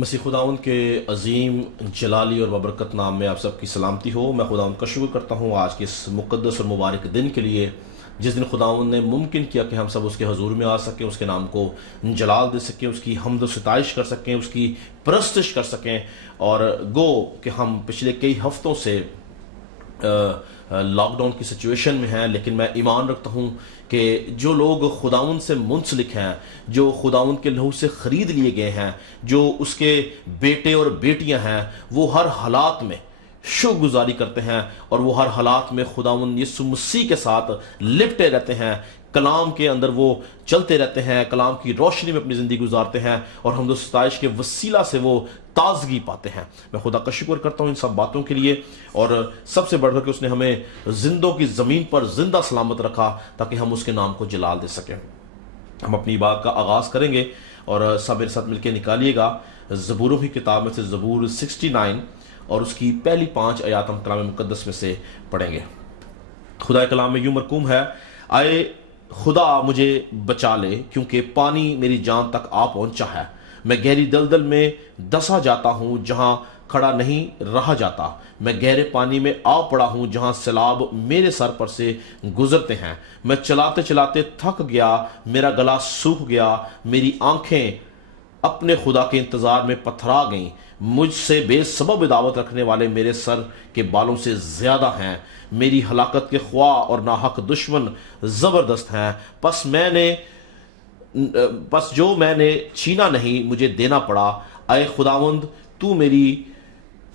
مسیح خداوند کے عظیم جلالی اور بابرکت نام میں آپ سب کی سلامتی ہو۔ میں خداوند کا شکر کرتا ہوں آج کے اس مقدس اور مبارک دن کے لیے، جس دن خداوند نے ممکن کیا کہ ہم سب اس کے حضور میں آ سکیں، اس کے نام کو جلال دے سکیں، اس کی حمد و ستائش کر سکیں، اس کی پرستش کر سکیں۔ اور گو کہ ہم پچھلے کئی ہفتوں سے لاک ڈاؤن کی سچویشن میں ہیں، لیکن میں ایمان رکھتا ہوں کہ جو لوگ خداوند سے منسلک ہیں، جو خداوند کے لہو سے خرید لیے گئے ہیں، جو اس کے بیٹے اور بیٹیاں ہیں، وہ ہر حالات میں شکر گزاری کرتے ہیں اور وہ ہر حالات میں خداوند یسوع مسیح کے ساتھ لپٹے رہتے ہیں، کلام کے اندر وہ چلتے رہتے ہیں، کلام کی روشنی میں اپنی زندگی گزارتے ہیں اور حمد و ستائش کے وسیلہ سے وہ تازگی پاتے ہیں۔ میں خدا کا شکر کرتا ہوں ان سب باتوں کے لیے، اور سب سے بڑھ کر کے اس نے ہمیں زندوں کی زمین پر زندہ سلامت رکھا تاکہ ہم اس کے نام کو جلال دے سکیں۔ ہم اپنی بات کا آغاز کریں گے اور سب میرے ساتھ مل کے نکالیے گا زبوروں کی کتاب میں سے زبور 69 اور اس کی پہلی 5 آیات ہم کلام مقدس میں سے پڑھیں گے۔ خدا کلام میں یوں مرقوم ہے: آئے خدا مجھے بچا لے، کیونکہ پانی میری جان تک آ پہنچا ہے۔ میں گہری دلدل میں دسا جاتا ہوں، جہاں کھڑا نہیں رہا جاتا۔ میں گہرے پانی میں آ پڑا ہوں، جہاں سیلاب میرے سر پر سے گزرتے ہیں۔ میں چلاتے چلاتے تھک گیا، میرا گلا سوکھ گیا، میری آنکھیں اپنے خدا کے انتظار میں پتھرا گئیں۔ مجھ سے بے سبب عداوت رکھنے والے میرے سر کے بالوں سے زیادہ ہیں۔ میری ہلاکت کے خواہ اور ناحق دشمن زبردست ہیں۔ پس جو میں نے چھینا نہیں، مجھے دینا پڑا۔ اے خداوند، تو میری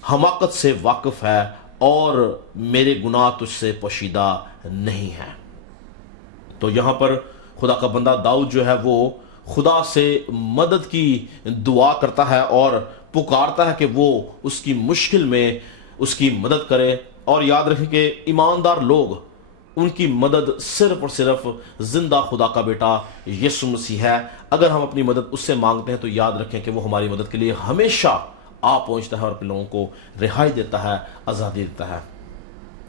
حماقت سے واقف ہے اور میرے گناہ تجھ سے پوشیدہ نہیں ہیں۔ تو یہاں پر خدا کا بندہ داؤد جو ہے وہ خدا سے مدد کی دعا کرتا ہے اور پکارتا ہے کہ وہ اس کی مشکل میں اس کی مدد کرے۔ اور یاد رکھیں کہ ایماندار لوگ، ان کی مدد صرف اور صرف زندہ خدا کا بیٹا یسوع مسیح ہے۔ اگر ہم اپنی مدد اس سے مانگتے ہیں تو یاد رکھیں کہ وہ ہماری مدد کے لیے ہمیشہ آ پہنچتا ہے اور اپنے لوگوں کو رہائی دیتا ہے، آزادی دیتا ہے۔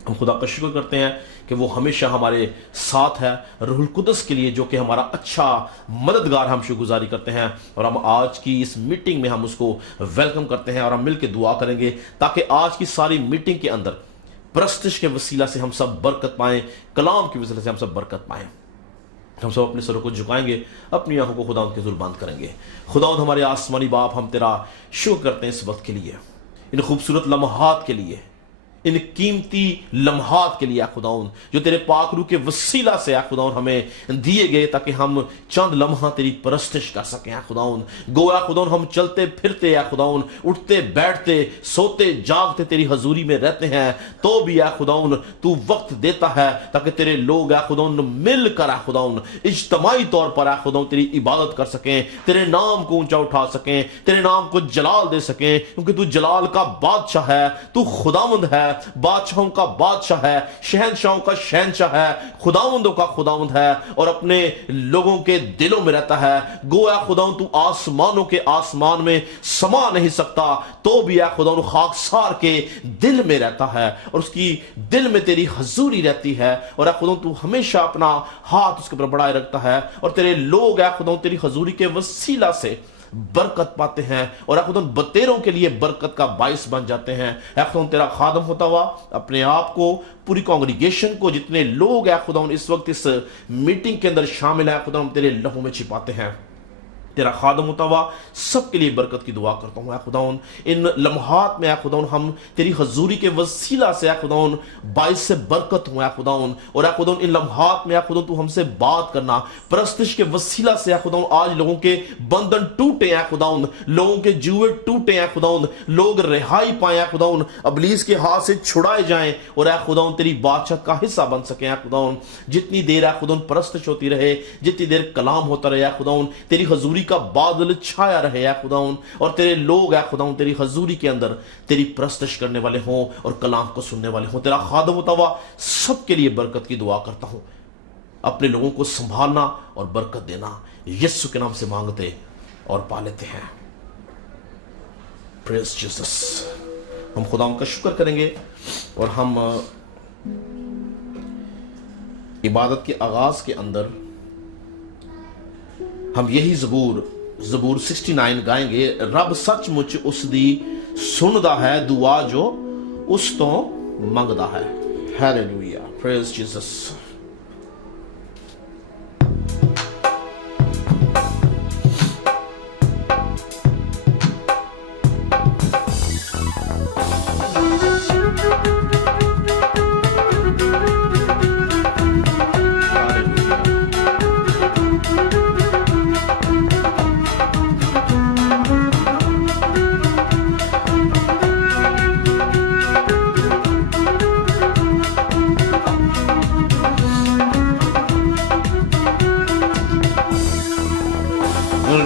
ہم خدا کا شکر کرتے ہیں کہ وہ ہمیشہ ہمارے ساتھ ہے۔ روح القدس کے لیے جو کہ ہمارا اچھا مددگار، ہم شکر گزاری کرتے ہیں اور ہم آج کی اس میٹنگ میں ہم اس کو ویلکم کرتے ہیں اور ہم مل کے دعا کریں گے تاکہ آج کی ساری میٹنگ کے اندر پرستش کے وسیلہ سے ہم سب برکت پائیں، کلام کے وسیلہ سے ہم سب برکت پائیں۔ ہم سب اپنے سروں کو جھکائیں گے، اپنی آنکھوں کو خداوند کے حضور بند کریں گے۔ خداوند ہمارے آسمانی باپ، ہم تیرا شکر کرتے ہیں اس وقت کے لیے، ان خوبصورت لمحات کے لیے، ان قیمتی لمحات کے لیے اے خداوند، جو تیرے پاک روح کے وسیلہ سے اے خداوند ہمیں دیے گئے تاکہ ہم چند لمحہ تیری پرستش کر سکیں اے خداوند۔ گو اے خداوند ہم چلتے پھرتے اے خداوند، اٹھتے بیٹھتے سوتے جاگتے تیری حضوری میں رہتے ہیں، تو بھی اے خداوند تو وقت دیتا ہے تاکہ تیرے لوگ اے خداوند مل کر اے خداوند اجتماعی طور پر اے خداوند تیری عبادت کر سکیں، تیرے نام کو اونچا اٹھا سکیں، تیرے نام کو جلال دے سکیں، کیونکہ تو جلال کا بادشاہ ہے، تو خداوند ہے، بادشاہوں کا بادشاہ ہے، شہنشاہوں کا شہنشاہ ہے، خداوندوں کا خداوند ہے اور اپنے لوگوں کے دلوں میں رہتا ہے۔ گو اے خداوند تو آسمانوں کے آسمان میں سما نہیں سکتا، تو بھی اے خداوند خاکسار کے دل میں رہتا ہے اور اس کی دل میں تیری حضوری رہتی ہے، اور اے خداوند تو ہمیشہ اپنا ہاتھ اس کے اوپر بڑھائے رکھتا ہے اور تیرے لوگ اے خداوند تیری حضوری کے وسیلہ سے برکت پاتے ہیں اور اے خداوند بتیروں کے لیے برکت کا باعث بن جاتے ہیں۔ اے خداوند تیرا خادم ہوتا ہوا اپنے آپ کو، پوری کانگریگیشن کو، جتنے لوگ اے خداوند اس وقت اس میٹنگ کے اندر شامل ہے، خداوند تیرے لہو میں چھپاتے ہیں۔ تیرا خادم ہوتا ہوا سب کے لیے برکت کی دعا کرتا ہوں اے خداوند۔ ان لمحات میں اے خداوند ہم تیری حضوری کے وسیلہ سے اے خداوند باعث سے برکت ہوں اے خداوند، اور اے خداوند ان لمحات میں اے خداوند تو ہم سے بات کرنا، پرستش کے وسیلہ سے اے خداوند آج لوگوں کے بندھن ٹوٹے اے خداوند، لوگوں کے جوئے ٹوٹے اے خداوند، لوگ رہائی پائیں اے خداوند، ابلیس کے ہاتھ سے چھڑائے جائیں اور اے خداوند تیری بادشاہت کا حصہ بن سکیں اے خداوند۔ جتنی دیر اے خداوند پرستش ہوتی رہے، جتنی دیر کلام ہوتا رہے اے خداوند، تیری حضوری کا بادل چھایا رہے اے خداوند، اور تیرے لوگ اے خداوند تیری حضوری کے اندر تیری پرستش کرنے والے ہوں اور کلام کو سننے والے ہوں۔ تیرا خادم ہوتا ہوا سب کے لیے برکت کی دعا کرتا ہوں، اپنے لوگوں کو سنبھالنا اور برکت دینا، یسوع کے نام سے مانگتے اور پا لیتے ہیں۔ پریز جیسس۔ ہم خداوند کا شکر کریں گے اور ہم عبادت کے آغاز کے اندر ہم یہی زبور ਜ਼ਬੂਰ 69 ਗਾਏਂਗੇ, ਰੱਬ ਸੱਚਮੁੱਚ ਉਸ ਦੀ ਸੁਣਦਾ ਹੈ ਦੁਆ ਜੋ ਉਸ ਤੋਂ ਮੰਗਦਾ ਹੈ। Hallelujah, praise Jesus.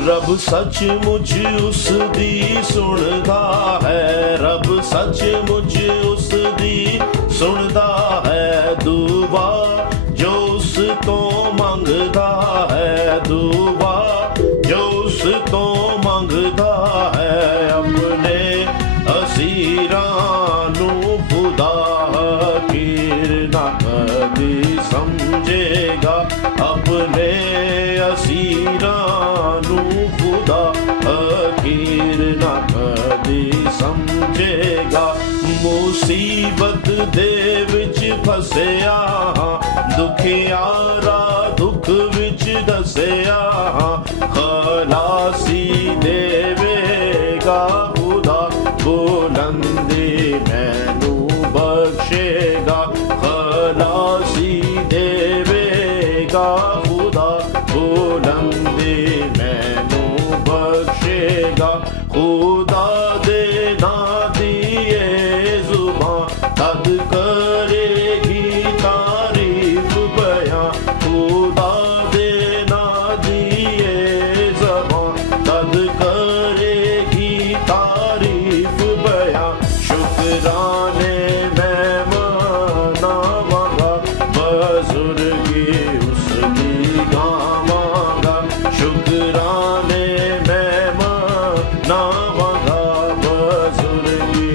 ਰੱਬ ਸੱਚਮੁੱਚ ਉਸ ਦੀ ਸੁਣਦਾ ਹੈ, ਰੱਬ ਸੱਚਮੁੱਚ ਉਸ ਦੀ ਸੁਣਦਾ ਹੈ ਦੁਆ ਜੋ ਉਸ ਤੋਂ ਮੰਗਦਾ ਹੈ, ਦੁਆ ਜੋ ਉਸ ਤੋਂ ਮੰਗਦਾ ਹੈ। ਆਪਣੇ ਅਸੀਰਾਂ ਨੂੰ ਖੁਦਾ ਹਕੀਰ ਨਾ ਕਦੀ ਸਮਝੇਗਾ, ਆਪਣੇ ਅਸੀਰਾਂ ਨੂੰ ਖੁਦਾ ਹਕੀਰ ਨਾ ਕਦੀ ਸਮਝੇਗਾ। ਮੁਸੀਬਤ ਦੇ ਵਿੱਚ ਫਸਿਆ ਦੁਖਿਆਰਾ ਦੁੱਖ ਵਿੱਚ ਦੱਸਿਆ, ਖਲਾਸੀ ਦੇਵੇਗਾ ਖੁਦਾ, ਬੁਲੰਦੀ ਮੈਨੂੰ ਬਖਸ਼ੇਗਾ, ਖਲਾਸੀ ਦੇਵੇਗਾ ਖੁਦਾ, ਬੁਲੰਦੀ ਮੈਨੂੰ ਬਖਸ਼ੇਗਾ। ਖੁਦਾ ਦੇ ਨਾਂ ਦੀ ਇਹ ਜ਼ੁਬਾਨ ਤਦ ਕਰੇਗੀ ਤਾਰੀਫ ਬਿਆਨ, ਖੁਦਾ ਦੇ ਨਾਂ ਦੀ ਇਹ ਜ਼ੁਬਾਨ ਤਦ ਕਰੇਗੀ ਤਾਰੀਫ ਬਿਆਨ। ਸ਼ੁਕਰਾਨੇ ਮੈਂ ਮਨਾਵਾਂਗਾ, ਬਜ਼ੁਰਗੀ ਉਸ ਦੀ ਗਾਵਾਂਗਾ, ਸ਼ੁਕਰਾਨੇ ਮੈਂ ਮਨਾਵਾਂਗਾ, ਬਜ਼ੁਰਗੀ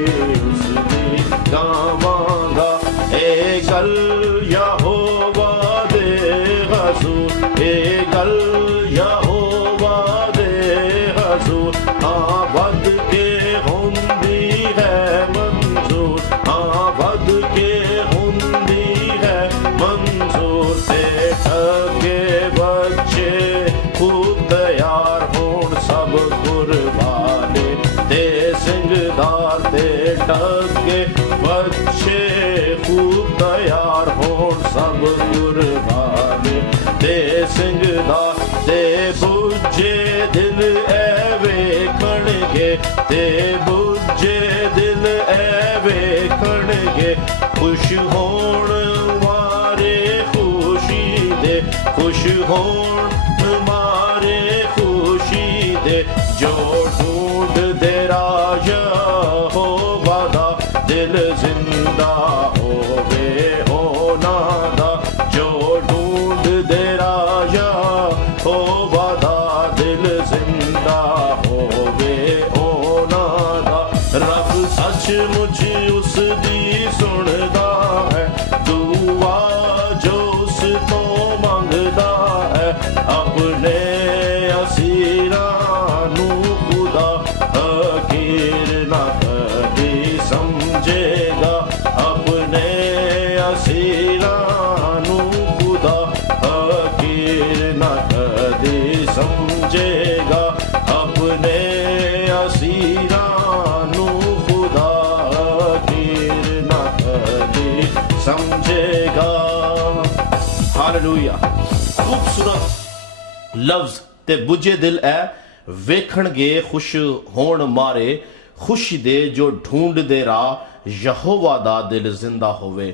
ਉਸ ਦੀ ਗਾਵਾਂਗਾ। ਇਹ ਗੱਲ ਯਹੋਵਾ ਦੇ ਹਜ਼ੂਰ, ਇਹ ਗੱਲ ਯਹੋਵਾ ਦੇ ਹਜ਼ੂਰ, ਹਾਂ ਵੱਧ ਕੇ ਹੁੰਦੀ ਹੈ ਮਨਜ਼ੂਰ, ਹਾਂ ਵੱਧ ਕੇ ਹੁੰਦੀ ਹੈ ਮਨਜ਼ੂਰ। ਤੇ ਠੱਗੇ ਬੱਚੇ ਖੂਬ ਤਿਆਰ ਹੋਣ ਸਭ ਕੁਰਬਾਨੇ ਤੇ ਸਿੰਘਦਾਰ, ਤੇ ਠੱਗੇ ਬੱਚੇ ਖੂਬ ਤਿਆਰ ਹੋਣ ਸਭ ਕੁਰਬਾਨੇ ਤੇ ਸਿੰਘਦਾਰ। ਤੇ ਬੁੱਝੇ ਦਿਲ ਐ ਵੇਖਣਗੇ, ਤੇ ਬੁੱਝੇ ਦਿਲ ਐ ਵੇਖਣਗੇ, ਖੁਸ਼ ਹੋਣ ਮਾਰੇ ਖੁਸ਼ੀ ਦੇ, ਖੁਸ਼ ਹੋਣ ਮਾਰੇ ਖੁਸ਼ੀ ਦੇ। ਜੋ ਢੂੰਡਦੇ ਰਾਜਾ ਹੋਵਾ ਦਾ, ਦਿਲ ਜ਼ਿੰਦਾ ਹੋਵੇ ਉਹਨਾਂ ਦਾ, ਜੋ ਢੂੰਡਦੇ ਰਾਜਾ ਹੋਵਾ ਦਾ, ਦਿਲ ਜ਼ਿੰਦਾ ਹੋਵੇ ਉਹਨਾਂ ਦਾ। ਰੱਬ ਸੱਚਮੁੱਚ ਉਸ ਦੀ ਸੁਣਦਾ ਹੈ ਦੁਆ ਜੋ ਉਸ ਤੋਂ ਮੰਗਦਾ ਹੈ, ਆਪਣੇ ਅਸੀਰਾਂ ਨੂੰ ਖੁਦਾ ਹਕੀਰ ਨਾ ਕਦੀ ਸਮਝੇਗਾ, ਆਪਣੇ ਅਸੀਰਾਂ ਨੂੰ ਖੁਦਾ ਹਕੀਰ ਨਾ ਕਦੀ ਸਮਝੇਗਾ, ਆਪਣੇ ਅਸੀਰਾਂ ਨੂੰ ਖੁਦਾ ਹਕੀਰ ਨਾ ਕਦੀ ਸਮਝੇਗਾ। ਹਾਲੇਲੂਇਆ। ਖੂਬਸੂਰਤ ਲਫ਼ਜ਼ ਤੇ ਬੁੱਝੇ ਦਿਲ ਐ ਵੇਖਣਗੇ, ਖੁਸ਼ ਹੋਣ ਮਾਰੇ ਖੁਸ਼ੀ ਦੇ, ਜੋ ਢੂੰਡਦੇ ਰਾਹ ਯਹੋਵਾ ਦਾ, ਦਿਲ ਜ਼ਿੰਦਾ ਹੋਵੇ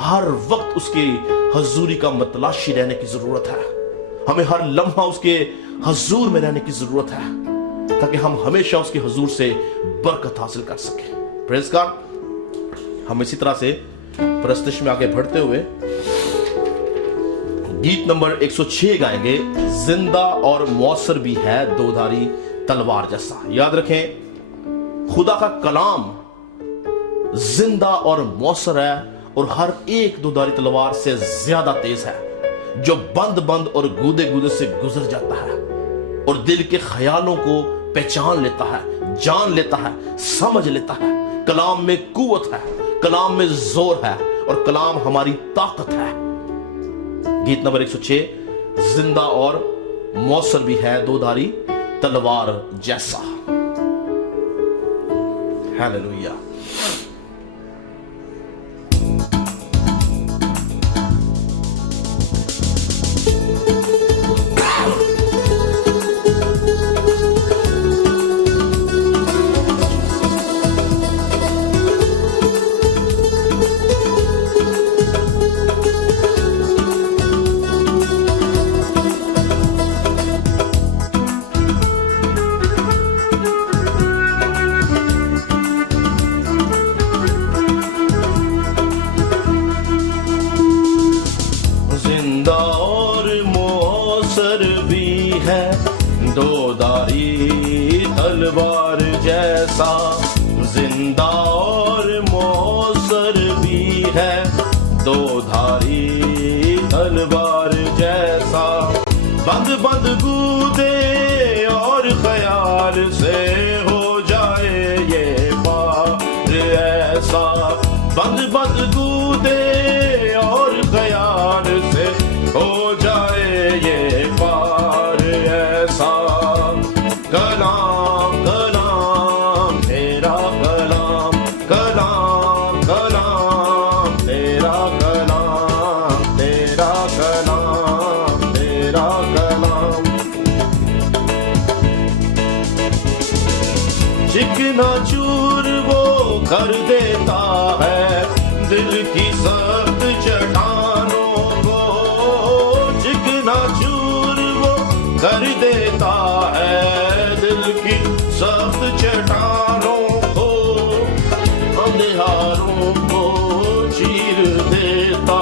ہر وقت اس کی حضوری کا متلاشی رہنے کی ضرورت ہے. ہمیں ہر لمحہ اس کے حضور میں رہنے کی ضرورت ہے تاکہ ہم ہمیشہ اس کے حضور سے برکت حاصل کر سکیں. پریز گاڈ. ہم اسی طرح سے پرستش میں آگے بڑھتے ہوئے گیت نمبر 106 گائیں گے. زندہ اور مؤثر بھی ہے دودھاری تلوار جیسا. یاد رکھیں خدا کا کلام زندہ اور مؤثر ہے اور ہر ایک دودھاری تلوار سے زیادہ تیز ہے جو بند اور گودے سے گزر جاتا ہے اور دل کے خیالوں کو پہچان لیتا ہے, جان لیتا ہے, سمجھ لیتا ہے. کلام میں قوت ہے, کلام میں زور ہے اور کلام ہماری طاقت ہے. گیت نمبر 106 زندہ اور مؤثر بھی ہے دودھاری تلوار جیسا. ہیلیلویا. دودھاری تلوار جیسا, زندہ اور مؤثر بھی ہے دودھاری تلوار جیسا. بند گودے اور خیال سے ہو جائے یہ پار ایسا. بند گودے اور خیال سے ہو جائے یہ پار ایسا. کلام کلام تیرا کلام, کلام کلام تیرا کلام, تیرا کلام, تیرا کلام. چکنا چور وہ کر دیتا ہے دل کی سخت چٹانوں کو. چکنا چور وہ کر دیتا ہے دل کی سخت چٹانوں کو. اندھیاروں کو چیر دیتا,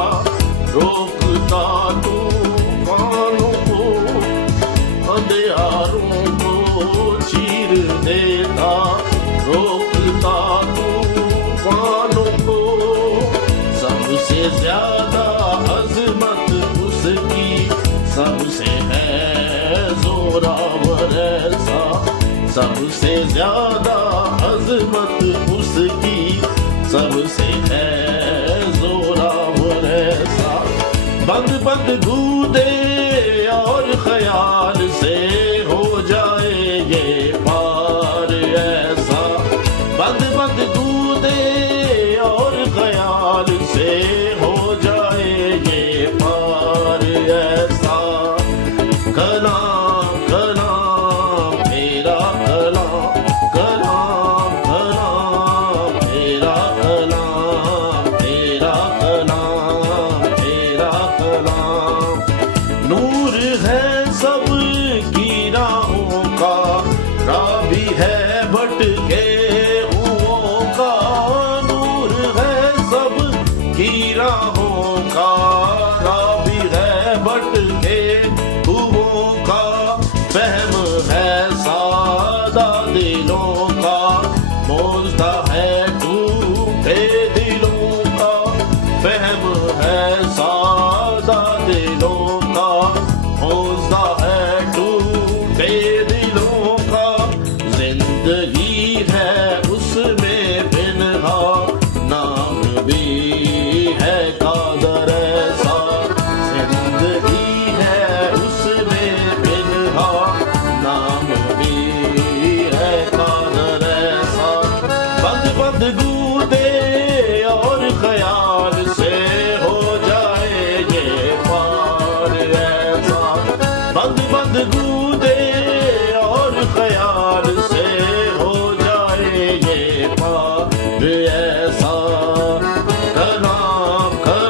روکتا طوفانوں کو. اندھیاروں کو چیر دیتا, روکتا طوفانوں کو. سب سے زیادہ عظمت اس کی, سب سے ہے زوراور ایسا. سب سے زیادہ عظمت اس کی, سب سے ہے زوراور ایسا. بند گودے اور خیال سے ہو جائے یہ پار ایسا. بند گودے اور خیال سے ہو جائے یہ پار ایسا. کلام کلام تیرا کلام, کلام کلام تیرا کلام, تیرا کلام, تیرا کلام. نور ہے سب کی راہوں کا, راہ بھی ہے بھٹکے ہووں کا. نور ہے سب کی راہوں کا, راہ بھی ہے بھٹکے ہووں کا. فہم ہے سادہ دلوں کا, موزدہ ہے ٹوٹے دلوں کا. فہم ہے سادہ دلوں کا, موزدہ ہے ٹوٹے دلوں کا. زندگی ہے اس میں پنہا, نام بھی ہے قادر ایسا. زندگی ہے اس میں پنہا, نام بھی ہے قادر ایسا. بند گودے اور خیال سے ہو جائے یہ پار ایسا. بند گودے اور خیال سے ہو جائے یہ پار ایسا. کلام کلام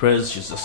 Praise Jesus।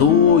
2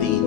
3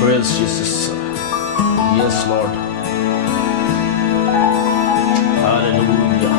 Praise Jesus. Yes, Lord. Hallelujah.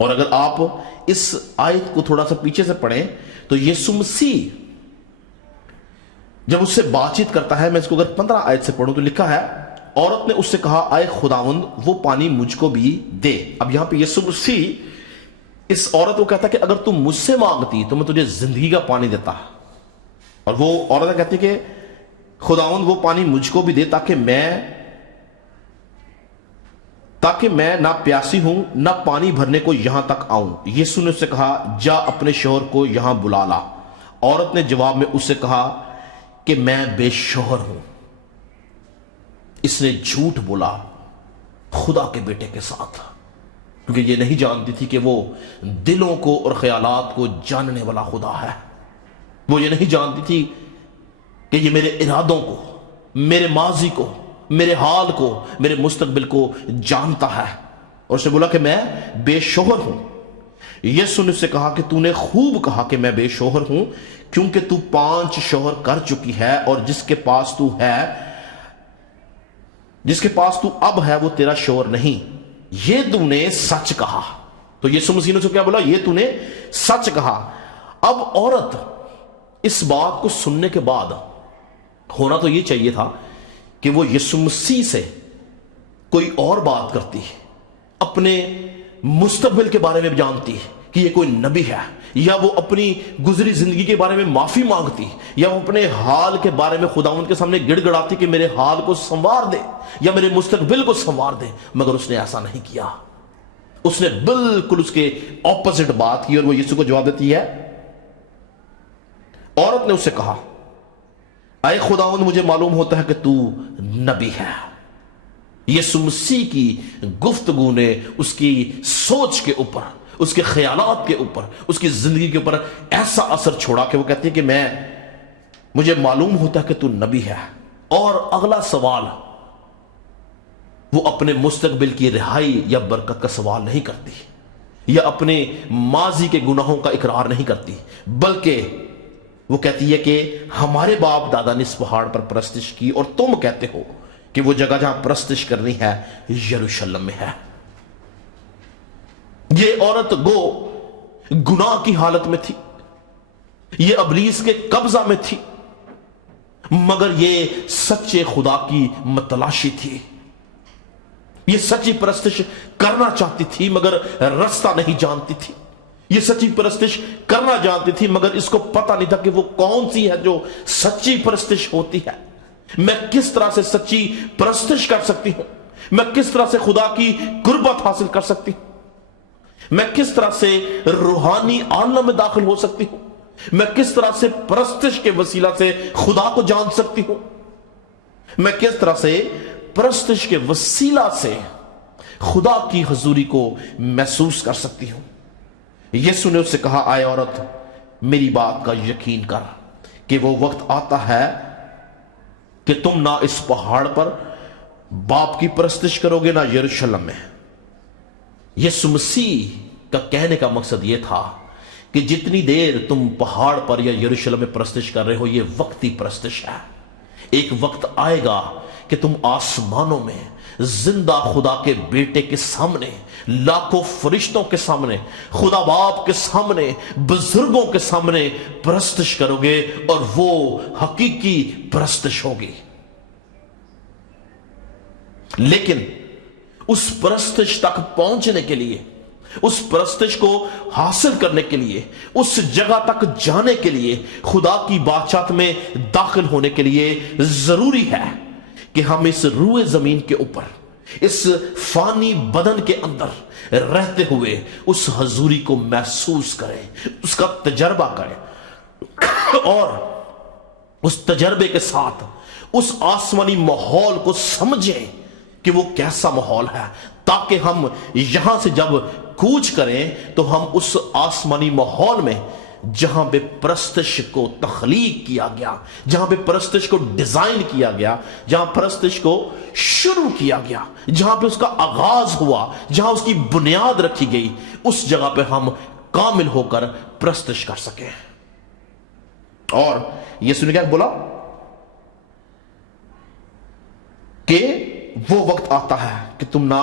اور اگر آپ اس آیت کو تھوڑا سا پیچھے سے پڑھیں تو یسوع مسیح جب اس سے بات چیت کرتا ہے، میں اس کو اگر 15 آیت سے پڑھوں تو لکھا ہے، عورت نے اس سے کہا اے خداوند وہ پانی مجھ کو بھی دے۔ اب یہاں پہ یسوع مسیح اس عورت کو کہتا ہے کہ اگر تم مجھ سے مانگتی تو میں تجھے زندگی کا پانی دیتا، اور وہ عورت کہتی کہ خداوند وہ پانی مجھ کو بھی دے تاکہ میں نہ پیاسی ہوں نہ پانی بھرنے کو یہاں تک آؤں۔ یسوع نے اس سے کہا جا اپنے شوہر کو یہاں بلا لا۔ عورت نے جواب میں اس سے کہا کہ میں بے شوہر ہوں۔ اس نے جھوٹ بولا خدا کے بیٹے کے ساتھ، کیونکہ یہ نہیں جانتی تھی کہ وہ دلوں کو اور خیالات کو جاننے والا خدا ہے۔ وہ یہ نہیں جانتی تھی کہ یہ میرے ارادوں کو، میرے ماضی کو، میرے حال کو، میرے مستقبل کو جانتا ہے، اور اس نے بولا کہ میں بے شوہر ہوں۔ یسوع نے اس سے کہا کہ تو نے خوب کہا کہ میں بے شوہر ہوں، کیونکہ تو 5 شوہر کر چکی ہے، اور جس کے پاس تو اب ہے وہ تیرا شوہر نہیں، یہ تو نے سچ کہا۔ تو یسوع مسیح نے اسے کیا بولا؟ یہ تو نے سچ کہا۔ اب عورت اس بات کو سننے کے بعد ہونا تو یہ چاہیے تھا کہ وہ یسوع مسیح سے کوئی اور بات کرتی، اپنے مستقبل کے بارے میں جانتی کہ یہ کوئی نبی ہے، یا وہ اپنی گزری زندگی کے بارے میں معافی مانگتی، یا وہ اپنے حال کے بارے میں خداوند کے سامنے گڑ گڑاتی کہ میرے حال کو سنوار دے یا میرے مستقبل کو سنوار دے، مگر اس نے ایسا نہیں کیا۔ اس نے بالکل اس کے اپوزٹ بات کی، اور وہ یسوع کو جواب دیتی ہے۔ عورت نے اس سے کہا اے خداوند مجھے معلوم ہوتا ہے کہ تو نبی ہے۔ یسوع مسیح کی گفتگو نے اس کی سوچ کے اوپر، اس کے خیالات کے اوپر، اس کی زندگی کے اوپر ایسا اثر چھوڑا کہ وہ کہتی ہے کہ مجھے معلوم ہوتا ہے کہ تو نبی ہے۔ اور اگلا سوال وہ اپنے مستقبل کی رہائی یا برکت کا سوال نہیں کرتی، یا اپنے ماضی کے گناہوں کا اقرار نہیں کرتی، بلکہ وہ کہتی ہے کہ ہمارے باپ دادا نے اس پہاڑ پر پرستش کی، اور تم کہتے ہو کہ وہ جگہ جہاں پرستش کرنی ہے یروشلم میں ہے۔ یہ عورت گو گناہ کی حالت میں تھی، یہ ابلیس کے قبضہ میں تھی، مگر یہ سچے خدا کی متلاشی تھی۔ یہ سچی پرستش کرنا چاہتی تھی مگر رستہ نہیں جانتی تھی۔ یہ سچی پرستش کرنا جانتی تھی مگر اس کو پتہ نہیں تھا کہ وہ کون سی ہے جو سچی پرستش ہوتی ہے۔ میں کس طرح سے سچی پرستش کر سکتی ہوں؟ میں کس طرح سے خدا کی قربت حاصل کر سکتی ہوں؟ میں کس طرح سے روحانی عالم میں داخل ہو سکتی ہوں؟ میں کس طرح سے پرستش کے وسیلہ سے خدا کو جان سکتی ہوں؟ میں کس طرح سے پرستش کے وسیلہ سے خدا کی حضوری کو محسوس کر سکتی ہوں؟ یسوع نے اس سے کہا اے عورت میری بات کا یقین کر کہ وہ وقت آتا ہے کہ تم نہ اس پہاڑ پر باپ کی پرستش کرو گے نہ یروشلم میں۔ یسوع مسیح کا کہنے کا مقصد یہ تھا کہ جتنی دیر تم پہاڑ پر یا یروشلم میں پرستش کر رہے ہو یہ وقتی پرستش ہے۔ ایک وقت آئے گا کہ تم آسمانوں میں زندہ خدا کے بیٹے کے سامنے، لاکھوں فرشتوں کے سامنے، خدا باپ کے سامنے، بزرگوں کے سامنے پرستش کرو گے، اور وہ حقیقی پرستش ہوگی۔ لیکن اس پرستش تک پہنچنے کے لیے، اس پرستش کو حاصل کرنے کے لیے، اس جگہ تک جانے کے لیے، خدا کی بادشاہت میں داخل ہونے کے لیے ضروری ہے کہ ہم اس روئے زمین کے اوپر، اس فانی بدن کے اندر رہتے ہوئے اس حضوری کو محسوس کریں، اس کا تجربہ کریں، اور اس تجربے کے ساتھ اس آسمانی ماحول کو سمجھیں کہ وہ کیسا ماحول ہے، تاکہ ہم یہاں سے جب کوچ کریں تو ہم اس آسمانی ماحول میں جہاں پہ پرستش کو تخلیق کیا گیا، جہاں پہ پرستش کو ڈیزائن کیا گیا، جہاں پرستش کو شروع کیا گیا، جہاں پہ اس کا آغاز ہوا، جہاں اس کی بنیاد رکھی گئی، اس جگہ پہ ہم کامل ہو کر پرستش کر سکیں۔ اور یسوع نے کیا بولا کہ وہ وقت آتا ہے کہ تم نہ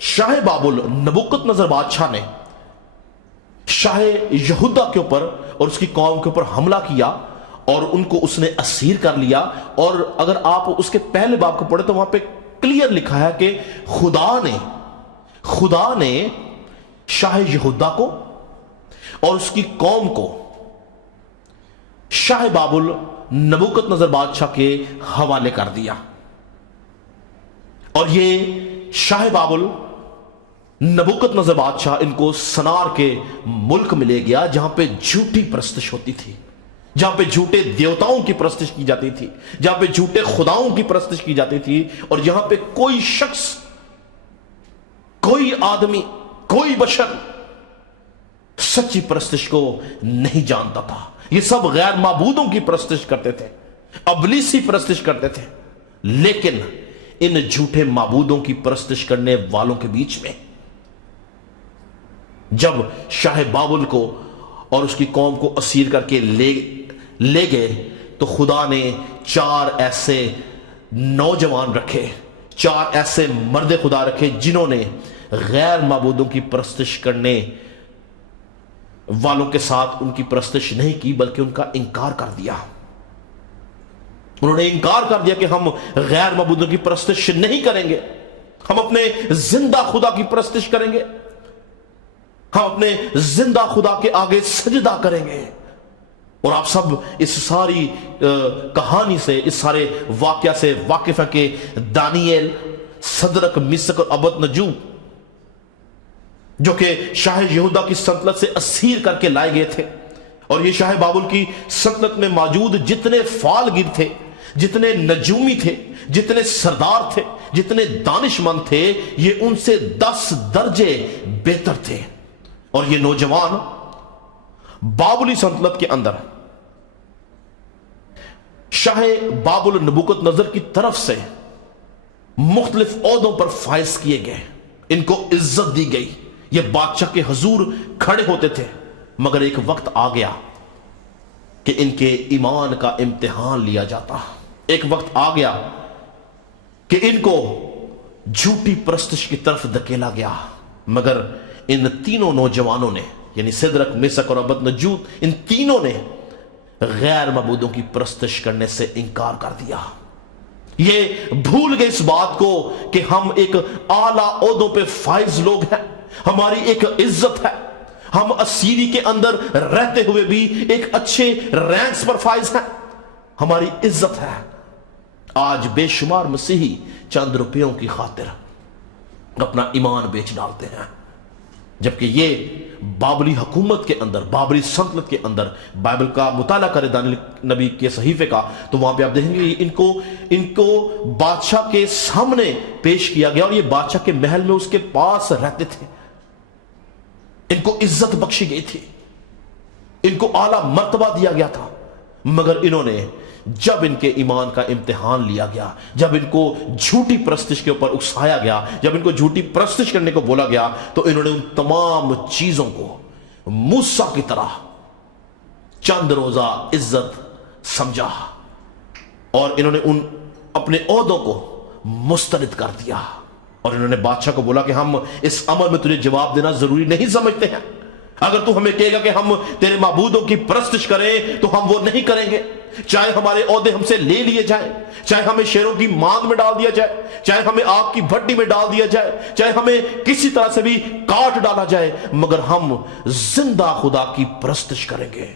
شاہ بابل نبوکت نظر بادشاہ نے شاہ یہودا کے اوپر اور اس کی قوم کے اوپر حملہ کیا اور ان کو اس نے اسیر کر لیا. اور اگر آپ اس کے پہلے باب کو پڑھیں تو وہاں پہ کلیئر لکھا ہے کہ خدا نے شاہ یہودا کو اور اس کی قوم کو شاہ بابل نبوکت نظر بادشاہ کے حوالے کر دیا. اور یہ شاہ بابل نبوکت نظر بادشاہ ان کو سنار کے ملک میں لے گیا جہاں پہ جھوٹی پرستش ہوتی تھی, جہاں پہ جھوٹے دیوتاؤں کی پرستش کی جاتی تھی, جہاں پہ جھوٹے خداؤں کی پرستش کی جاتی تھی, اور جہاں پہ کوئی شخص, کوئی آدمی, کوئی بشر سچی پرستش کو نہیں جانتا تھا. یہ سب غیر معبودوں کی پرستش کرتے تھے, ابلیسی پرستش کرتے تھے. لیکن ان جھوٹے معبودوں کی پرستش کرنے والوں کے بیچ میں جب شاہ بابل کو اور اس کی قوم کو اسیر کر کے لے گئے تو خدا نے 4 ایسے نوجوان رکھے, 4 ایسے مرد خدا رکھے جنہوں نے غیر معبودوں کی پرستش کرنے والوں کے ساتھ ان کی پرستش نہیں کی بلکہ ان کا انکار کر دیا. انہوں نے انکار کر دیا کہ ہم غیر معبودوں کی پرستش نہیں کریں گے, ہم اپنے زندہ خدا کی پرستش کریں گے, ہم اپنے زندہ خدا کے آگے سجدہ کریں گے. اور آپ سب اس ساری کہانی سے, اس سارے واقعہ سے واقف ہیں کہ دانیل, صدرک, میثق اور ابدنجو جو کہ شاہ یہودا کی سلطنت سے اسیر کر کے لائے گئے تھے, اور یہ شاہ بابل کی سلطنت میں موجود جتنے فالگیر تھے, جتنے نجومی تھے, جتنے سردار تھے, جتنے دانش مند تھے, یہ ان سے 10 درجے بہتر تھے. اور یہ نوجوان بابلی سلطنت کے اندر شاہ بابل نبوکت نظر کی طرف سے مختلف عہدوں پر فائز کیے گئے, ان کو عزت دی گئی, یہ بادشاہ کے حضور کھڑے ہوتے تھے. مگر ایک وقت آ گیا کہ ان کے ایمان کا امتحان لیا جاتا. ایک وقت آ گیا کہ ان کو جھوٹی پرستش کی طرف دھکیلا گیا. مگر ان تینوں نوجوانوں نے, یعنی صدرک, میثق اور ابدنجو, ان تینوں نے غیر معبودوں کی پرستش کرنے سے انکار کر دیا. یہ بھول گئے اس بات کو کہ ہم ایک اعلیٰ عہدوں پہ فائز لوگ ہیں, ہماری ایک عزت ہے, ہم اسیری کے اندر رہتے ہوئے بھی ایک اچھے رینکس پر فائز ہیں, ہماری عزت ہے. آج بے شمار مسیحی چند روپیوں کی خاطر اپنا ایمان بیچ ڈالتے ہیں, جبکہ یہ بابلی حکومت کے اندر, بابلی سلطنت کے اندر بائبل کا مطالعہ کرے دانیل نبی کے صحیفے کا, تو وہاں پہ آپ دیکھیں گے ان کو بادشاہ کے سامنے پیش کیا گیا, اور یہ بادشاہ کے محل میں اس کے پاس رہتے تھے. ان کو عزت بخشی گئی تھی, ان کو اعلیٰ مرتبہ دیا گیا تھا. مگر انہوں نے جب ان کے ایمان کا امتحان لیا گیا, جب ان کو جھوٹی پرستش کے اوپر اکسایا گیا, جب ان کو جھوٹی پرستش کرنے کو بولا گیا, تو انہوں نے ان تمام چیزوں کو موسیٰ کی طرح چند روزہ عزت سمجھا, اور انہوں نے ان اپنے عہدوں کو مسترد کر دیا. اور انہوں نے بادشاہ کو بولا کہ ہم اس عمل میں تجھے جواب دینا ضروری نہیں سمجھتے ہیں. اگر تو ہمیں کہے گا کہ ہم تیرے معبودوں کی پرستش کریں تو ہم وہ نہیں کریں گے, چاہے ہمارے عہدے ہم سے لے لیے جائیں, چاہے ہمیں شیروں کی مانگ میں ڈال دیا جائے, چاہے ہمیں آگ کی بھٹی میں ڈال دیا جائے, چاہے ہمیں کسی طرح سے بھی کاٹ ڈالا جائے, مگر ہم زندہ خدا کی پرستش کریں گے.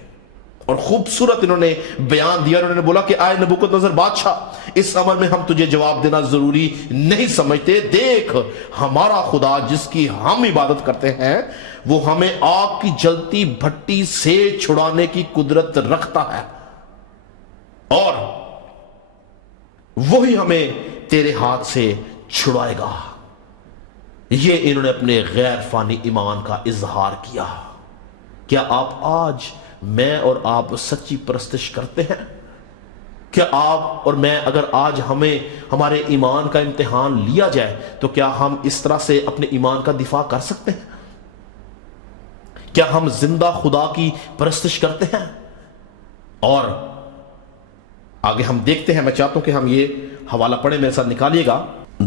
اور خوبصورت انہوں نے بیان دیا. انہوں نے بولا کہ آئے نبوکت نظر بادشاہ, اس عمل میں ہم تجھے جواب دینا ضروری نہیں سمجھتے. دیکھ, ہمارا خدا جس کی ہم عبادت کرتے ہیں وہ ہمیں آگ کی جلتی بھٹی سے چھڑانے کی قدرت رکھتا ہے, اور وہی ہمیں تیرے ہاتھ سے چھڑائے گا. یہ انہوں نے اپنے غیر فانی ایمان کا اظہار کیا. کیا آپ آج, میں اور آپ سچی پرستش کرتے ہیں؟ کیا آپ اور میں, اگر آج ہمیں ہمارے ایمان کا امتحان لیا جائے تو کیا ہم اس طرح سے اپنے ایمان کا دفاع کر سکتے ہیں؟ کیا ہم زندہ خدا کی پرستش کرتے ہیں؟ اور آگے ہم دیکھتے ہیں, میں چاہتا ہوں کہ ہم یہ حوالہ پڑھیں, میرے ساتھ نکالیے گا.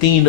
3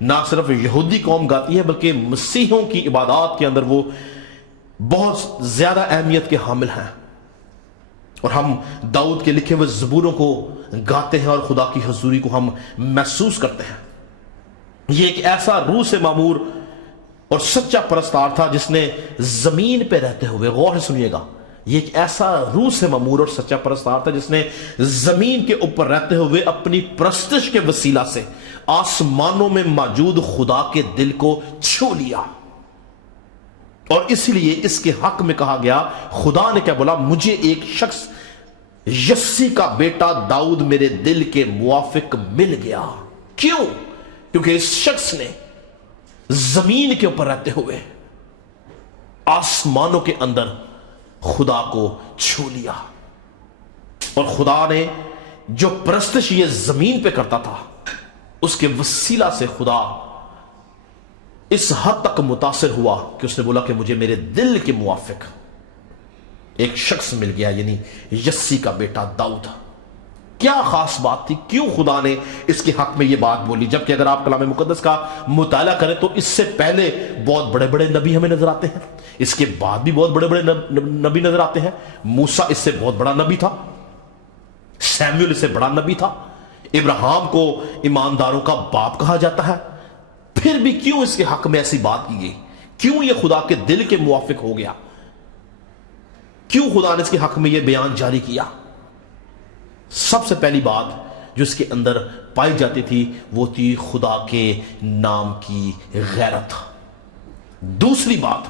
نہ صرف یہودی قوم گاتی ہے بلکہ مسیحوں کی عبادات کے اندر وہ بہت زیادہ اہمیت کے حامل ہیں. اور ہم داؤد کے لکھے ہوئے زبوروں کو گاتے ہیں اور خدا کی حضوری کو ہم محسوس کرتے ہیں. یہ ایک ایسا روح سے معمور اور سچا پرستار تھا جس نے زمین پہ رہتے ہوئے، غور سے سنیے گا، یہ ایک ایسا روح سے معمور اور سچا پرستار تھا جس نے زمین کے اوپر رہتے ہوئے اپنی پرستش کے وسیلہ سے آسمانوں میں موجود خدا کے دل کو چھو لیا. اور اس لیے اس کے حق میں کہا گیا، خدا نے کیا بولا، مجھے ایک شخص یسی کا بیٹا داؤد میرے دل کے موافق مل گیا. کیوں؟ کیونکہ اس شخص نے زمین کے اوپر رہتے ہوئے آسمانوں کے اندر خدا کو چھو لیا. اور خدا نے جو پرستش یہ زمین پہ کرتا تھا اس کے وسیلہ سے خدا اس حد تک متاثر ہوا کہ اس نے بولا کہ مجھے میرے دل کے موافق ایک شخص مل گیا، یعنی یسی کا بیٹا داؤد. کیا خاص بات تھی؟ کیوں خدا نے اس کے حق میں یہ بات بولی؟ جبکہ اگر آپ کلام مقدس کا مطالعہ کریں تو اس سے پہلے بہت بڑے بڑے نبی ہمیں نظر آتے ہیں، اس کے بعد بھی بہت بڑے بڑے نبی نظر آتے ہیں. موسیٰ اس سے بہت بڑا نبی تھا، سیموئیل اس سے بڑا نبی تھا، ابراہیم کو ایمانداروں کا باپ کہا جاتا ہے. پھر بھی کیوں اس کے حق میں ایسی بات کی گئی؟ کیوں یہ خدا کے دل کے موافق ہو گیا؟ کیوں خدا نے اس کے حق میں یہ بیان جاری کیا؟ سب سے پہلی بات جو اس کے اندر پائی جاتی تھی وہ تھی خدا کے نام کی غیرت. دوسری بات،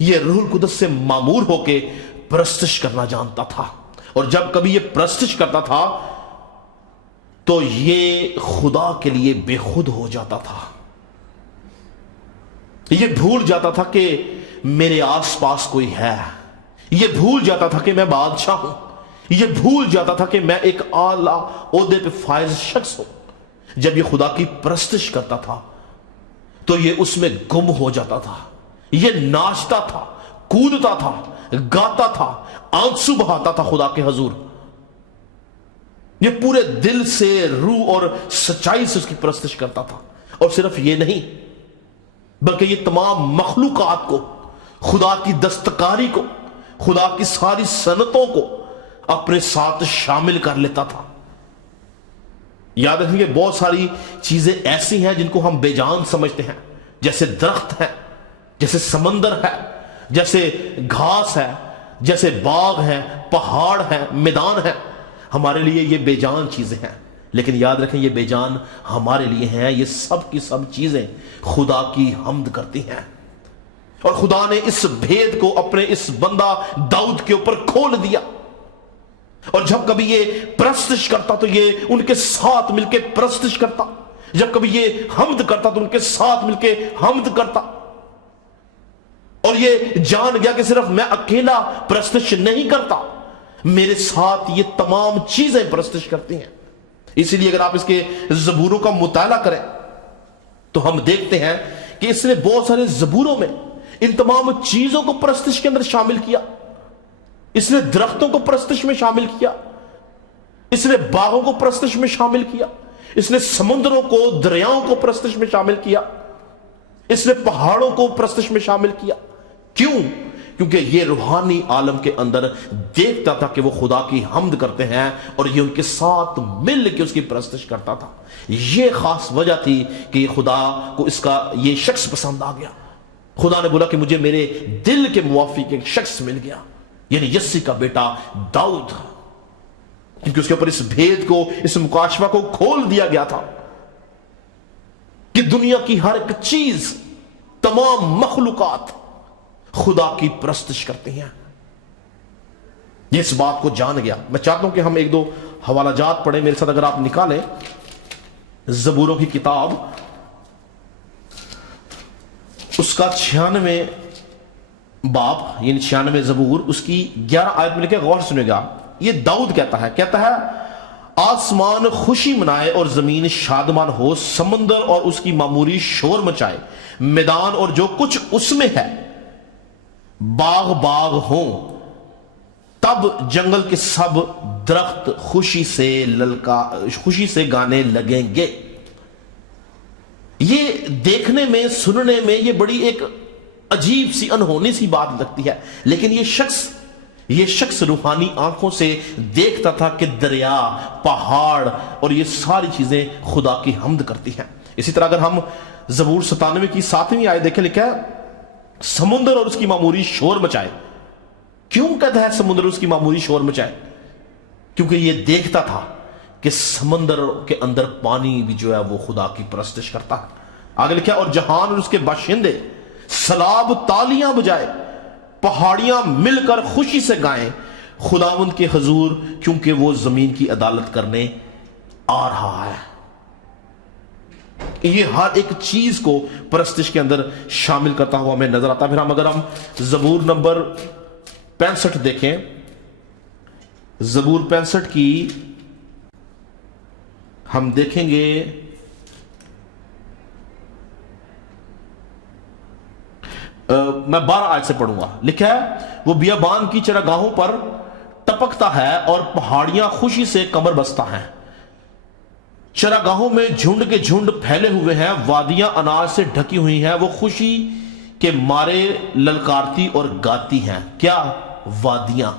یہ روح القدس سے معمور ہو کے پرستش کرنا جانتا تھا، اور جب کبھی یہ پرستش کرتا تھا تو یہ خدا کے لیے بے خود ہو جاتا تھا. یہ بھول جاتا تھا کہ میرے آس پاس کوئی ہے، یہ بھول جاتا تھا کہ میں بادشاہ ہوں، یہ بھول جاتا تھا کہ میں ایک اعلیٰ عہدے پہ فائز شخص ہوں. جب یہ خدا کی پرستش کرتا تھا تو یہ اس میں گم ہو جاتا تھا، یہ ناچتا تھا، کودتا تھا، گاتا تھا، آنسو بہاتا تھا خدا کے حضور. یہ پورے دل سے، روح اور سچائی سے اس کی پرستش کرتا تھا. اور صرف یہ نہیں بلکہ یہ تمام مخلوقات کو، خدا کی دستکاری کو، خدا کی ساری صنعتوں کو اپنے ساتھ شامل کر لیتا تھا. یاد رکھیں کہ بہت ساری چیزیں ایسی ہیں جن کو ہم بے جان سمجھتے ہیں، جیسے درخت ہے، جیسے سمندر ہے، جیسے گھاس ہے، جیسے باغ ہے، پہاڑ ہے، میدان ہے. ہمارے لیے یہ بے جان چیزیں ہیں، لیکن یاد رکھیں یہ بے جان ہمارے لیے ہیں. یہ سب کی سب چیزیں خدا کی حمد کرتی ہیں. اور خدا نے اس بھید کو اپنے اس بندہ داؤد کے اوپر کھول دیا. اور جب کبھی یہ پرستش کرتا تو یہ ان کے ساتھ مل کے پرستش کرتا، جب کبھی یہ حمد کرتا تو ان کے ساتھ مل کے حمد کرتا. اور یہ جان گیا کہ صرف میں اکیلا پرستش نہیں کرتا، میرے ساتھ یہ تمام چیزیں پرستش کرتی ہیں. اسی لیے اگر آپ اس کے زبوروں کا مطالعہ کریں تو ہم دیکھتے ہیں کہ اس نے بہت سارے زبوروں میں ان تمام چیزوں کو پرستش کے اندر شامل کیا. اس نے درختوں کو پرستش میں شامل کیا، اس نے باغوں کو پرستش میں شامل کیا، اس نے سمندروں کو، دریاؤں کو پرستش میں شامل کیا، اس نے پہاڑوں کو پرستش میں شامل کیا. کیوں؟ کیونکہ یہ روحانی عالم کے اندر دیکھتا تھا کہ وہ خدا کی حمد کرتے ہیں اور یہ ان کے ساتھ مل کے اس کی پرستش کرتا تھا. یہ خاص وجہ تھی کہ یہ خدا کو اس کا یہ شخص پسند آ گیا. خدا نے بولا کہ مجھے میرے دل کے موافق ایک شخص مل گیا، یعنی یسی کا بیٹا داؤد، کیونکہ اس کے اوپر اس بھید کو، اس مکاشفہ کو کھول دیا گیا تھا کہ دنیا کی ہر ایک چیز، تمام مخلوقات خدا کی پرستش کرتی ہیں. یہ اس بات کو جان گیا. میں چاہتا ہوں کہ ہم ایک دو حوالہ جات پڑھیں میرے ساتھ. اگر آپ نکالیں زبوروں کی کتاب، اس کا 96 باب یعنی 96 زبور، اس کی 11 آیت میں لکھے، غور سے سنیں گا. یہ داؤد کہتا ہے آسمان خوشی منائے اور زمین شادمان ہو، سمندر اور اس کی معموری شور مچائے، میدان اور جو کچھ اس میں ہے باغ باغ ہوں، تب جنگل کے سب درخت خوشی سے گانے لگیں گے. یہ دیکھنے میں سننے میں یہ بڑی ایک عجیب سی انہونی سی بات لگتی ہے، لیکن یہ شخص روحانی آنکھوں سے دیکھتا تھا کہ دریا، پہاڑ اور یہ ساری چیزیں خدا کی حمد کرتی ہیں۔ اسی طرح اگر ہم زبور 97 کی 7ویں آیت دیکھیں، لکھا ہے سمندر اور اس کی معموری شور مچائے۔ کیوں کہتا ہے سمندر اس کی معموری شور مچائے؟ کیونکہ یہ دیکھتا تھا کہ سمندر کے اندر پانی بھی جو ہے وہ خدا کی پرستش کرتا ہے۔ آگے لکھا ہے اور جہان اور اس کے باشندے سلاب تالیاں بجائے، پہاڑیاں مل کر خوشی سے گائیں خداوند کے حضور، کیونکہ وہ زمین کی عدالت کرنے آ رہا ہے۔ یہ ہر ایک چیز کو پرستش کے اندر شامل کرتا ہوا ہمیں نظر آتا ہے۔ پھر اگر ہم زبور نمبر 65 دیکھیں، زبور 65 کی ہم دیکھیں گے میں 12 آیت سے پڑھوں گا۔ لکھا ہے وہ بیابان کی چراگاہوں پر ٹپکتا ہے اور پہاڑیاں خوشی سے کمر بستہ ہیں۔ چراگاہوں میں جھنڈ کے جھنڈ پھیلے ہوئے ہیں، وادیاں اناج سے ڈھکی ہوئی ہیں، وہ خوشی کے مارے للکارتی اور گاتی ہیں۔ کیا وادیاں؟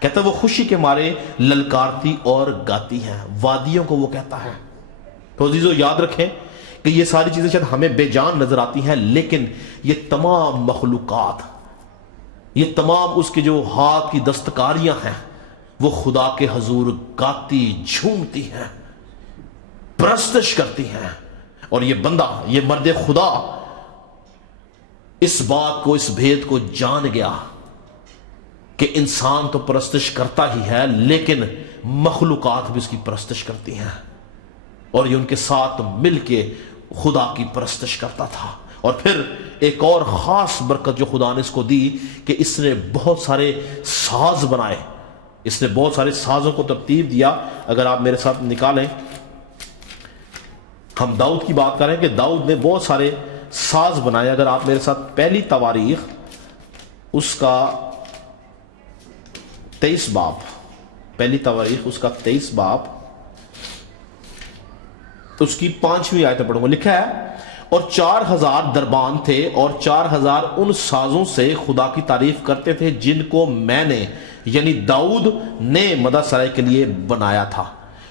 کہتا ہے وہ خوشی کے مارے للکارتی اور گاتی ہیں۔ وادیوں کو وہ کہتا ہے۔ تو عزیزو یاد رکھیں کہ یہ ساری چیزیں شاید ہمیں بے جان نظر آتی ہیں، لیکن یہ تمام مخلوقات، یہ تمام اس کے جو ہاتھ کی دستکاریاں ہیں، وہ خدا کے حضور گاتی جھومتی ہیں، پرستش کرتی ہیں۔ اور یہ بندہ، یہ مرد خدا اس بات کو، اس بھید کو جان گیا کہ انسان تو پرستش کرتا ہی ہے، لیکن مخلوقات بھی اس کی پرستش کرتی ہیں، اور یہ ان کے ساتھ مل کے خدا کی پرستش کرتا تھا۔ اور پھر ایک اور خاص برکت جو خدا نے اس کو دی کہ اس نے بہت سارے ساز بنائے، اس نے بہت سارے سازوں کو ترتیب دیا۔ اگر آپ میرے ساتھ نکالیں، ہم داؤد کی بات کریں کہ داؤد نے بہت سارے ساز بنائے۔ اگر آپ میرے ساتھ پہلی تواریخ اس کا 23 باب، پہلی تواریخ اس کا 23 باب اس کی 5ویں آیت پڑھوں گا۔ لکھا ہے اور 4000 دربان تھے اور 4000 ان سازوں سے خدا کی تعریف کرتے تھے جن کو میں نے، یعنی داؤد نے مدح سرائے کے لیے بنایا تھا۔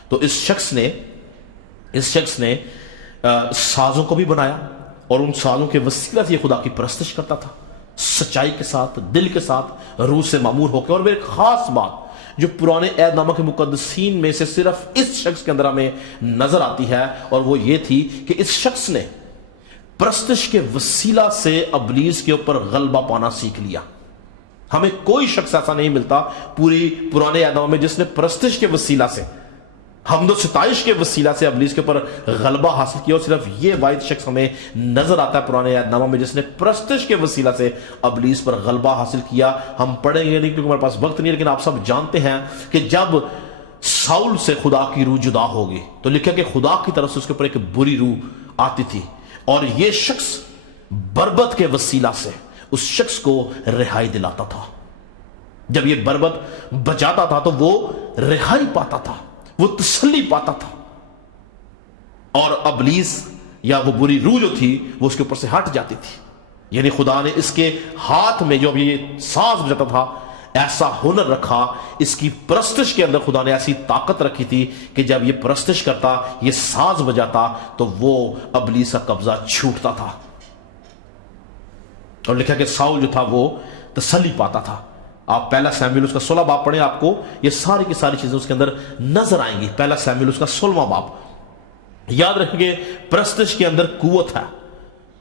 تو اس شخص نے سازوں کو بھی بنایا، اور ان سازوں کے وسیلہ سے یہ خدا کی پرستش کرتا تھا، سچائی کے ساتھ، دل کے ساتھ، روح سے معمور ہو کے۔ اور ایک خاص بات جو پرانے عہد نامہ کے مقدسین میں سے صرف اس شخص کے اندر ہمیں نظر آتی ہے، اور وہ یہ تھی کہ اس شخص نے پرستش کے وسیلہ سے ابلیس کے اوپر غلبہ پانا سیکھ لیا۔ ہمیں کوئی شخص ایسا نہیں ملتا پوری پرانے عہد نامہ میں جس نے پرستش کے وسیلہ سے، حمد و ستائش کے وسیلہ سے ابلیس کے اوپر غلبہ حاصل کیا۔ اور صرف یہ واحد شخص ہمیں نظر آتا ہے پرانے عہد نامہ میں جس نے پرستش کے وسیلہ سے ابلیس پر غلبہ حاصل کیا۔ ہم پڑھیں گے نہیں کیونکہ ہمارے پاس وقت نہیں، لیکن آپ سب جانتے ہیں کہ جب ساؤل سے خدا کی روح جدا ہوگی تو لکھا کہ خدا کی طرف سے اس کے اوپر ایک بری روح آتی تھی، اور یہ شخص بربت کے وسیلہ سے اس شخص کو رہائی دلاتا تھا۔ جب یہ بربت بجاتا تھا تو وہ رہائی پاتا تھا، وہ تسلی پاتا تھا، اور ابلیس یا وہ بری روح جو تھی وہ اس کے اوپر سے ہٹ جاتی تھی۔ یعنی خدا نے اس کے ہاتھ میں جو یہ ساز بجاتا تھا ایسا ہنر رکھا، اس کی پرستش کے اندر خدا نے ایسی طاقت رکھی تھی کہ جب یہ پرستش کرتا، یہ ساز بجاتا، تو وہ ابلیس کا قبضہ چھوٹتا تھا۔ اور لکھا کہ ساؤل جو تھا وہ تسلی پاتا تھا۔ آپ پہلا سیموئیل اس کا 16 باب پڑھیں، آپ کو یہ ساری کی ساری چیزیں اس کے اندر نظر آئیں گی۔ پہلا سیموئیل اس کا 16واں باب۔ یاد رکھیں گے پرستش کے اندر قوت ہے،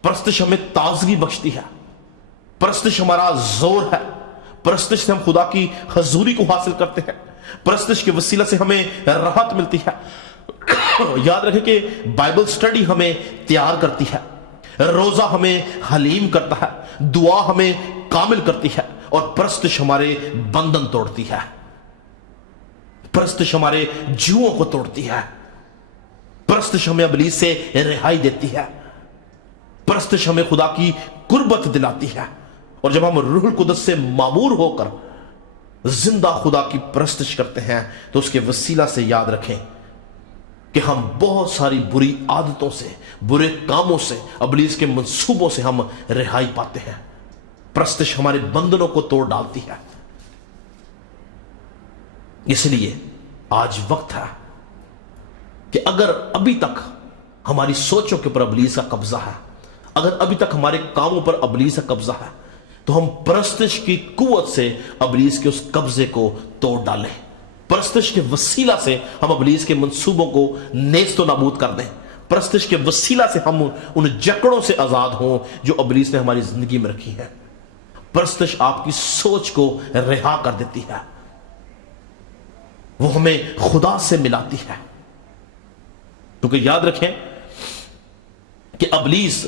پرستش ہمیں تازگی بخشتی ہے، پرستش ہمارا زور ہے، پرستش سے ہم خدا کی حضوری کو حاصل کرتے ہیں، پرستش کے وسیلہ سے ہمیں راحت ملتی ہے۔ یاد رکھیں کہ بائبل سٹڈی ہمیں تیار کرتی ہے، روزہ ہمیں حلیم کرتا ہے، دعا ہمیں کامل کرتی ہے، اور پرستش ہمارے بندھن توڑتی ہے، پرستش ہمارے جوؤں کو توڑتی ہے، پرستش ہمیں ابلیس سے رہائی دیتی ہے، پرستش ہمیں خدا کی قربت دلاتی ہے۔ اور جب ہم روح القدس سے معمور ہو کر زندہ خدا کی پرستش کرتے ہیں تو اس کے وسیلہ سے یاد رکھیں کہ ہم بہت ساری بری عادتوں سے، برے کاموں سے، ابلیس کے منصوبوں سے ہم رہائی پاتے ہیں۔ پرستش ہمارے بندنوں کو توڑ ڈالتی ہے۔ اس لیے آج وقت ہے کہ اگر ابھی تک ہماری سوچوں کے اوپر ابلیس کا قبضہ ہے، اگر ابھی تک ہمارے کاموں پر ابلیس کا قبضہ ہے، تو ہم پرستش کی قوت سے ابلیس کے اس قبضے کو توڑ ڈالیں۔ پرستش کے وسیلہ سے ہم ابلیس کے منصوبوں کو نیست و نابود کر دیں۔ پرستش کے وسیلہ سے ہم ان جکڑوں سے آزاد ہوں جو ابلیس نے ہماری زندگی میں رکھی ہیں۔ پرستش آپ کی سوچ کو رہا کر دیتی ہے، وہ ہمیں خدا سے ملاتی ہے۔ کیونکہ یاد رکھیں کہ ابلیس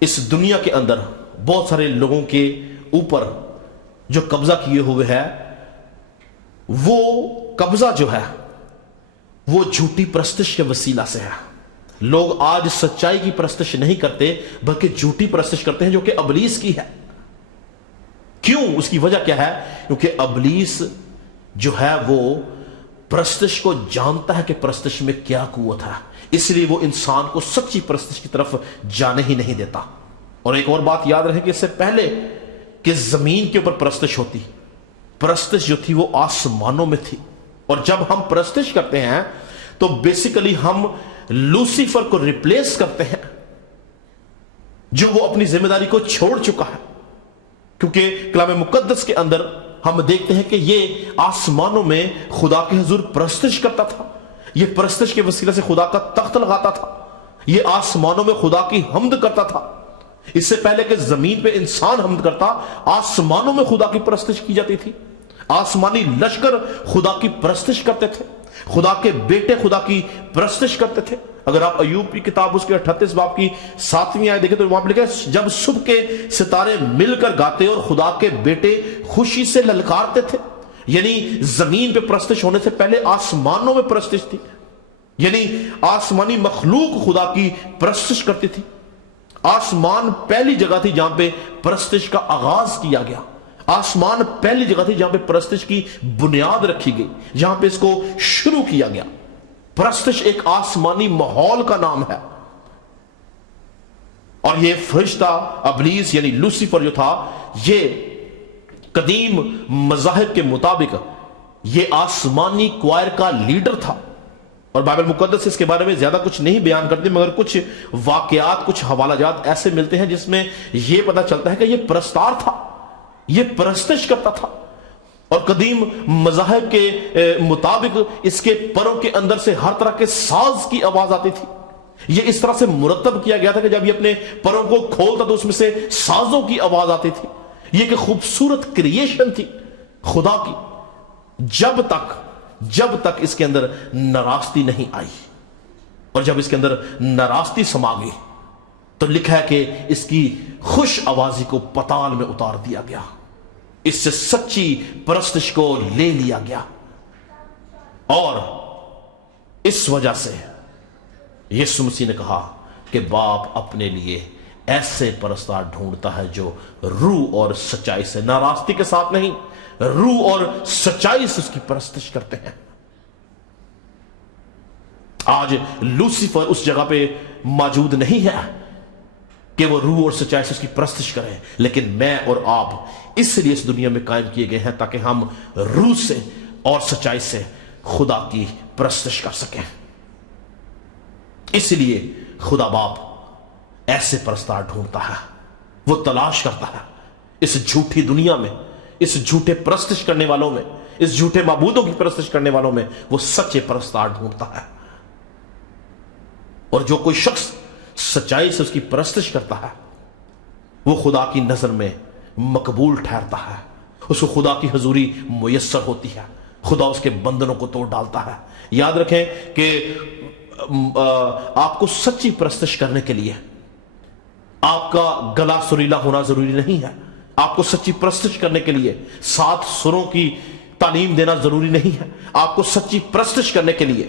اس دنیا کے اندر بہت سارے لوگوں کے اوپر جو قبضہ کیے ہوئے ہے، وہ قبضہ جو ہے وہ جھوٹی پرستش کے وسیلہ سے ہے۔ لوگ آج سچائی کی پرستش نہیں کرتے بلکہ جھوٹی پرستش کرتے ہیں جو کہ ابلیس کی ہے۔ کیوں؟ اس کی وجہ کیا ہے؟ کیونکہ ابلیس جو ہے وہ پرستش کو جانتا ہے کہ پرستش میں کیا قوت ہے، اس لیے وہ انسان کو سچی پرستش کی طرف جانے ہی نہیں دیتا۔ اور ایک اور بات یاد رہے کہ اس سے پہلے کہ زمین کے اوپر پرستش ہوتی، پرستش جو تھی وہ آسمانوں میں تھی۔ اور جب ہم پرستش کرتے ہیں تو بیسیکلی ہم لوسیفر کو ریپلیس کرتے ہیں جو وہ اپنی ذمہ داری کو چھوڑ چکا ہے۔ کیونکہ کلام مقدس کے اندر ہم دیکھتے ہیں کہ یہ آسمانوں میں خدا کے حضور پرستش کرتا تھا، یہ پرستش کے وسیلہ سے خدا کا تخت لگاتا تھا، یہ آسمانوں میں خدا کی حمد کرتا تھا۔ اس سے پہلے کہ زمین پہ انسان حمد کرتا، آسمانوں میں خدا کی پرستش کی جاتی تھی۔ آسمانی لشکر خدا کی پرستش کرتے تھے، خدا کے بیٹے خدا کی پرستش کرتے تھے۔ اگر آپ ایوب کی کتاب اس کے 38 باب کی 7ویں آیت دیکھیں تو وہاں پہ لکھا ہے، جب صبح کے ستارے مل کر گاتے اور خدا کے بیٹے خوشی سے للکارتے تھے۔ یعنی زمین پہ پرستش ہونے سے پہلے آسمانوں میں پرستش تھی، یعنی آسمانی مخلوق خدا کی پرستش کرتی تھی۔ آسمان پہلی جگہ تھی جہاں پہ پرستش کا آغاز کیا گیا، آسمان پہلی جگہ تھی جہاں پہ پرستش کی بنیاد رکھی گئی، جہاں پہ اس کو شروع کیا گیا۔ پرستش ایک آسمانی ماحول کا نام ہے، اور یہ فرشتہ ابلیس یعنی لوسیفر جو تھا، یہ قدیم مذاہب کے مطابق یہ آسمانی کوائر کا لیڈر تھا۔ اور بائبل مقدس اس کے بارے میں زیادہ کچھ نہیں بیان کرتے، مگر کچھ واقعات، کچھ حوالہ جات ایسے ملتے ہیں جس میں یہ پتہ چلتا ہے کہ یہ پرستار تھا، یہ پرستش کرتا تھا۔ اور قدیم مذاہب کے مطابق اس کے پروں کے اندر سے ہر طرح کے ساز کی آواز آتی تھی۔ یہ اس طرح سے مرتب کیا گیا تھا کہ جب یہ اپنے پروں کو کھولتا تو اس میں سے سازوں کی آواز آتی تھی۔ یہ ایک خوبصورت کریشن تھی خدا کی، جب تک اس کے اندر ناراستی نہیں آئی۔ اور جب اس کے اندر ناراستی سما گئی تو لکھا ہے کہ اس کی خوش آوازی کو پتال میں اتار دیا گیا، اس سے سچی پرستش کو لے لیا گیا۔ اور اس وجہ سے یسوع مسیح نے کہا کہ باپ اپنے لیے ایسے پرستار ڈھونڈتا ہے جو روح اور سچائی سے، ناراستی کے ساتھ نہیں، روح اور سچائی سے اس کی پرستش کرتے ہیں۔ آج لوسیفر اس جگہ پہ موجود نہیں ہے کہ وہ روح اور سچائی سے اس کی پرستش کریں، لیکن میں اور آپ اس لیے اس دنیا میں قائم کیے گئے ہیں تاکہ ہم روح سے اور سچائی سے خدا کی پرستش کر سکیں۔ اس لیے خدا باپ ایسے پرستار ڈھونڈتا ہے، وہ تلاش کرتا ہے اس جھوٹی دنیا میں، اس جھوٹے پرستش کرنے والوں میں، اس جھوٹے معبودوں کی پرستش کرنے والوں میں وہ سچے پرستار ڈھونڈتا ہے۔ اور جو کوئی شخص سچائی سے اس کی پرستش کرتا ہے وہ خدا کی نظر میں مقبول ٹھہرتا ہے، اس کو خدا کی حضوری میسر ہوتی ہے، خدا اس کے بندنوں کو توڑ ڈالتا ہے۔ یاد رکھیں کہ آپ کو سچی پرستش کرنے کے لیے آپ کا گلا سریلا ہونا ضروری نہیں ہے، آپ کو سچی پرستش کرنے کے لیے 7 سروں کی تعلیم دینا ضروری نہیں ہے، آپ کو سچی پرستش کرنے کے لیے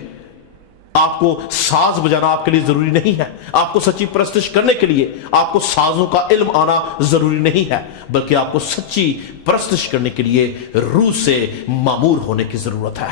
آپ کو ساز بجانا آپ کے لیے ضروری نہیں ہے، آپ کو سچی پرستش کرنے کے لیے آپ کو سازوں کا علم آنا ضروری نہیں ہے، بلکہ آپ کو سچی پرستش کرنے کے لیے روح سے معمور ہونے کی ضرورت ہے۔